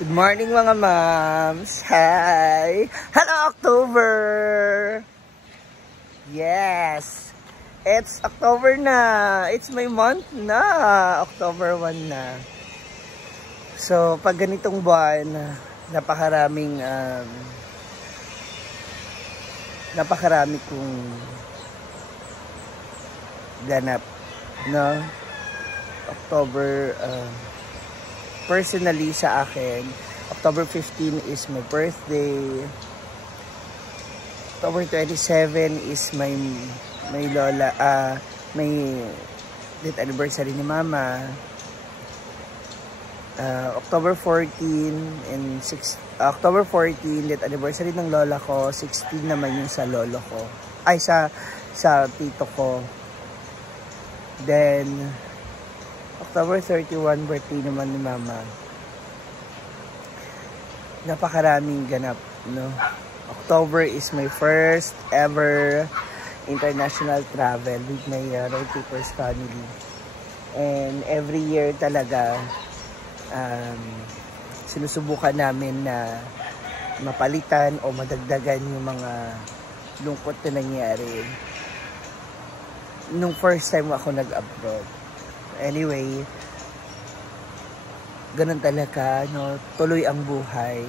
Good morning mga moms! Hi! Hello October! Yes! It's October na! It's my month na! October 1 na. So, pag ganitong buwan, napakarami kong ganap, no? October, personally sa akin, October 15 is my birthday. October 27 is my lola, my death anniversary ni mama. October 14 and October 14 death anniversary ng lola ko. 16 naman yung sa lolo ko. Ay, sa tito ko. Then October 31, birthday naman ni mama. Napakaraming ganap, no? October is my first ever international travel with my Road Takers family. And every year talaga, sinusubukan namin na mapalitan o madagdagan yung mga lungkot na nangyari. Nung first time ako nag-abroad. Anyway, ganun talaga, no? Tuloy ang buhay,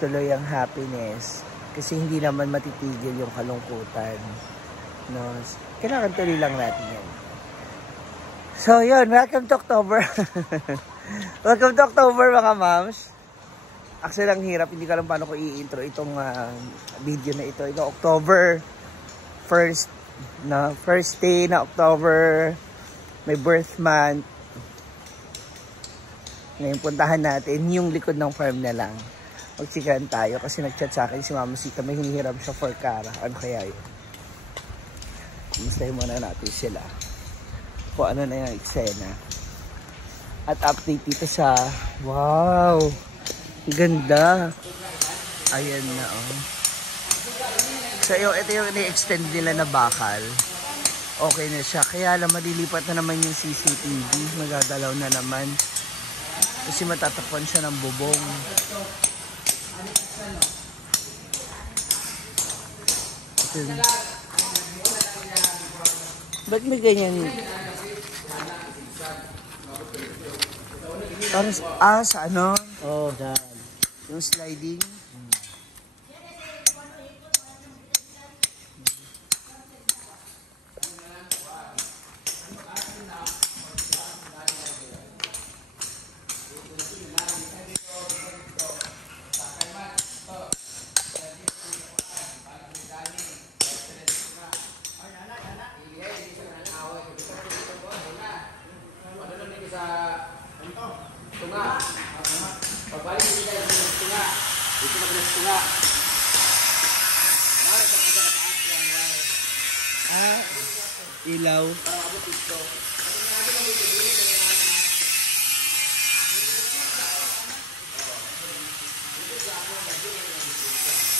tuloy ang happiness, kasi hindi naman matitigil yung kalungkutan, no? Kailangan tuloy lang natin yan. So yun, welcome to October. Welcome to October mga moms. Actually ang hirap, hindi ko alam paano ko i-intro itong video na ito. Ito October 1st, no? First day na October, may birth month. Ngayon puntahan natin yung likod ng farm na lang. Magsikan tayo kasi nag-chat sa akin si Mama Sita, may hinihiram siya for Cara. Ano kaya yun? Kumustahin muna natin sila kung ano na yung eksena. At update dito sa wow, ganda. Ayan na oh. So ito yung ini-extend nila na bakal. Okay na siya. Kaya lang malilipat na naman yung CCTV. Magagalaw na naman. Kasi matatakpan siya ng bubong. Ba't may ganyan? Parang, sa ano? Oh, dyan. Yung sliding. Ilaw.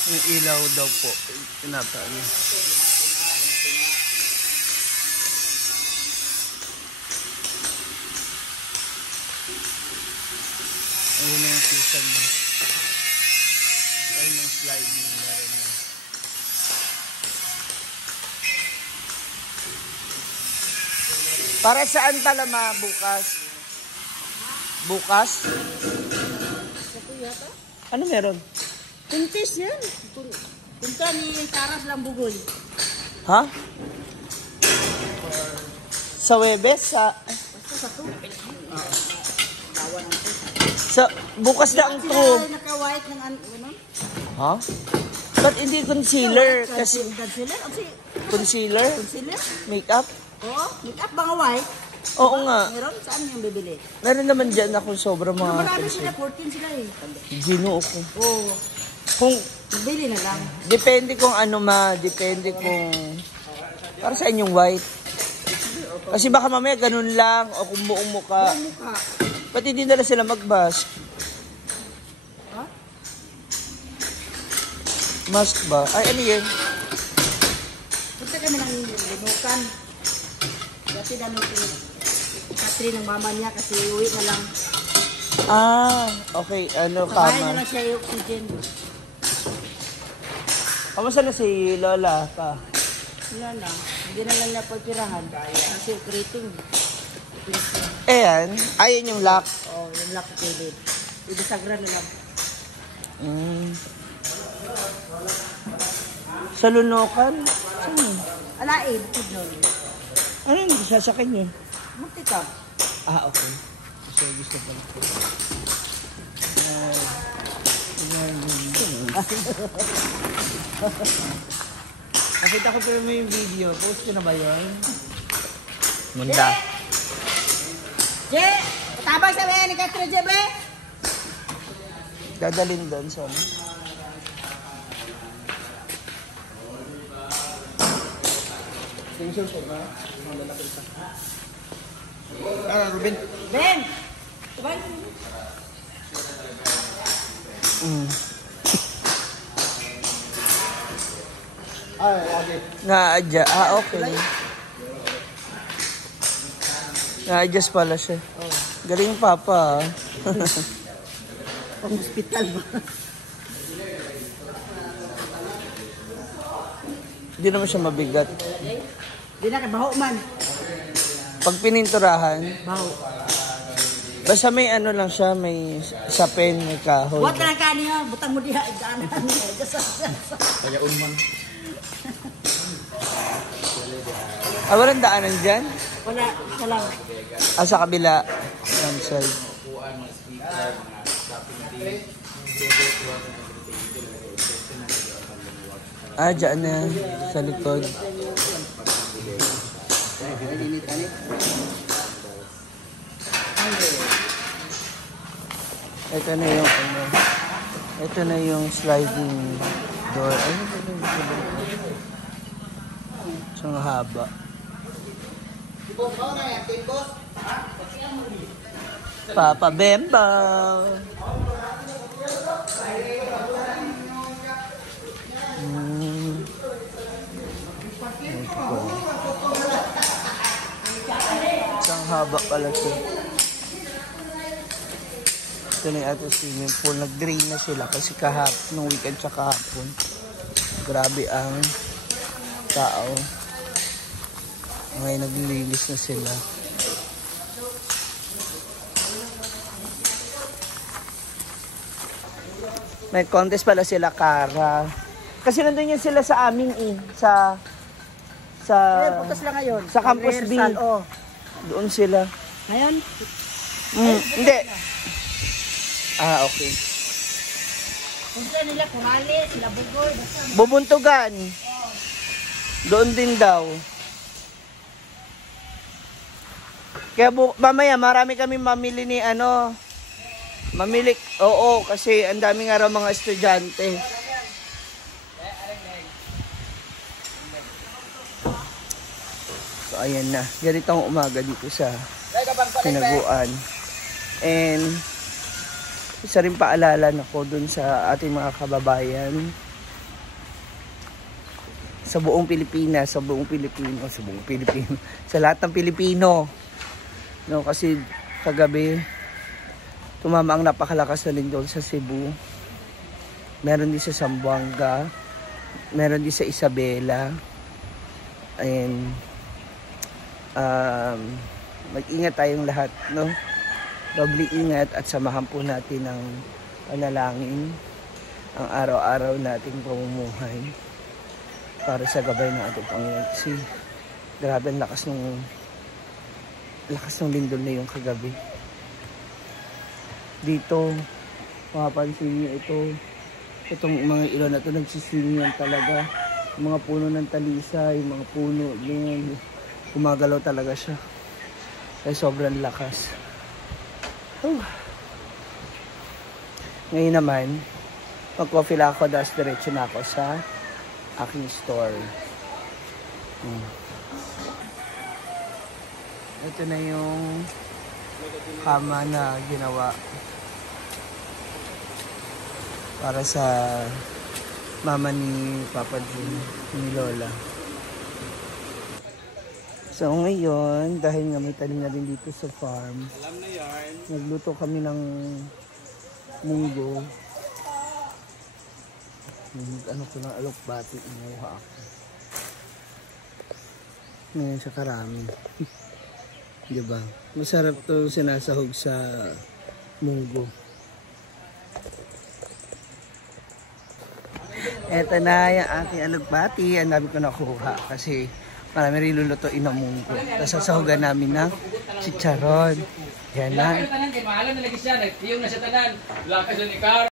Yung ilaw daw po. Tinataan niya. Ayun na yung season niya. Ayun yung sliding. Meron na. Para saan pala bukas? Bukas? Ano meron? Kuntis yan. Punta ni Taras lang Bugol. Ha? Sa Webes? Basta sa to. Sa bukas na ang to. Naka-white ng ano? Ha? Ba't hindi concealer? Kasi concealer? Concealer? Makeup? Oo, make-up ba nga white? Oo nga. Meron? Saan yung bibili? Meron naman dyan ako sobrang mga Marami sila, 14 sila eh. Ginoo ko. Oo. Kung Bili na lang. depende kung ano depende kung para sa inyong white. Kasi baka mamaya ganun lang o kung buong mukha. Buong mukha. Pati hindi na sila mag-mask. Ha? Mask ba? Ay, ano yun? Punta kami ng linukan. Kasi namin si Catherine ng mama niya kasi uwi na lang. Ah, okay. Ano, Kakain kama. na lang siya yung oxygen. Kamusta na si Lola pa? Wala na. Hindi na lang niya pagpirahan. Kasi creating. Ayan. Ayan yung lock. Oo, yung lock kilid. Ibisagra na lang. Sa lunokan? Saan? Alain, bukod nun. Ano yung sasakin niyo? Magtita. Ah, okay. So, gusto pala. Nakita ko pero may video. Post ko na ba yun? Munda. Je! Tabang sa mga ni Katrin, Je, be! Dadalhin doon sa ano? Tingin ko ba? Ruben. Ben! Tabang! Na-adya. Ah, okay. Na-adjust pala siya. Galing papa. Pang-hospital ba? Hindi naman siya mabigat. Di na, baho man. Pag pininturahan, Baho. basta may ano lang siya, may sapin, may kahoy. Buat na ka niya, butang mo diha, idaanan niya. Kaya unman. Walang daanan dyan? Wala, isa lang. Sa kabila. One side. Dyan na. Sa likod. Ito na yung ano. Ito na yung sliding door. Ano ba yung isang haba. Papa Bemba. Isang haba pala siya. Ito na yung ating swimming pool. Nag-drain na sila kasi nung weekend sa kahapon. Grabe ang tao. Ngayon naglilinis na sila. May contest pala sila, Kara. Kasi nandun yun sila sa aming sa Putas lang ngayon. sa Campus B. Rehearsal, oh. Doon sila. Ngayon? Hindi. Okay. Kung saan nila, Kurali, sila Bugoy, basta. Bubuntugan. Doon din daw. Kaya mamaya marami kami mamili ni mamili. Oo, kasi ang dami nga raw mga estudyante. So ayan na. Ganito ang umaga dito sa Sinaguan. And isa rin paalala na ko dun sa ating mga kababayan sa buong Pilipinas, sa lahat ng Pilipino. No, kasi kagabi tumama ang napakalakas na lindol sa Cebu. Meron din sa Zamboanga, meron din sa Isabela. And mag-ingat tayong lahat, no? Doble ingat at samahan po natin ng panalangin ang araw-araw nating pamumuhay para sa gabay ng ating Panginoon. Kasi grabe ang lakas ng lindol na yung kagabi. Dito, mapapansin niyo itong mga ilon na ito nagsisingyan talaga. Yung mga puno ng talisa, yung mga puno, yun, gumagalaw talaga siya. Kaya sobrang lakas. Ngayon naman, mag-coffee lang ako, das diretso na ako sa aking store. Ito na yung kama na ginawa para sa mama ni Papa Jun, ni Lola. So ngayon, dahil nga may tanim na rin dito sa farm, Alam na yard. Nagluto kami ng munggo. Ano ko ng alokbati, inuha ako. Ngayon sa karami. Diba? Masarap to sinasahog sa munggo. Eto na yung aking alokbati. Ang dami ko nakuha kasi marami rin lulutuin ng munggo. Tapos sasahugan namin ng chicharon. Yan na. Tanan kay mahalan na lagi siya, nagtiyong na siya tanan. Wala ka sa ni Carl.